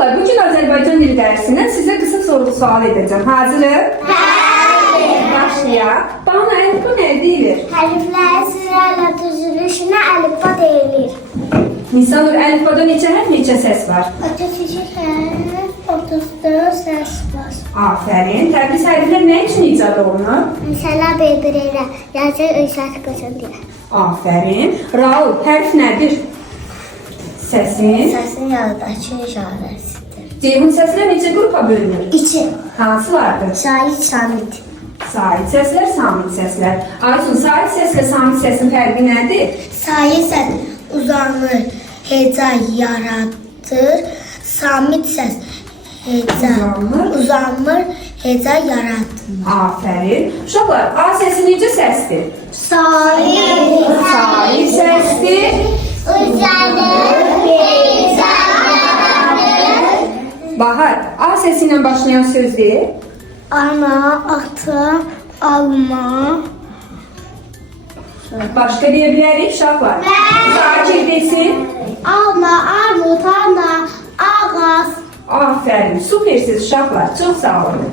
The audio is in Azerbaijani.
Uşaqlar, bugün Azərbaycan dili dərsindən sizə qısa sorğu sual edəcəm. Hazırıq? Başlayaq. Bana əlifba nə deyilir? Hərflər sırayla düzülüşünə əlifba deyilir. Nisanur, əlifbada neçə hərf, neçə səs var? 32 hərf, 34 səs var. Afərin. Təbriz hərflər nə üçün icad olunur? Məsələ bir-biriylə yazı ışıq qısın deyə. Afərin. Raul, hərf nədir? Səsin. Səsin yanındakı işarəsidir. Ceyhun səslər neçə qrupa bölünür? 2. Hansı vardır? Şahid Samit. Sait səslər, samit səslər. Aysun, sait səslə samit səsin fərqi nədir? Sayı səs uzanır, heca yaradır. Samit səs heca uzanmır, heca yaradır. Afərin. Uşaqlar, A səsi necə səsdir? Sayı Sait səsdir. uzanır, heca yaradır. Bahar, A səsi ilə başlayan sözdür. Ana, ata, alma. Başqa deyə bilərik uşaqlar. Zakir desin. Alma, armud, ana, ağac. Afərin, supersiz uşaqlar. Çox sağ olun.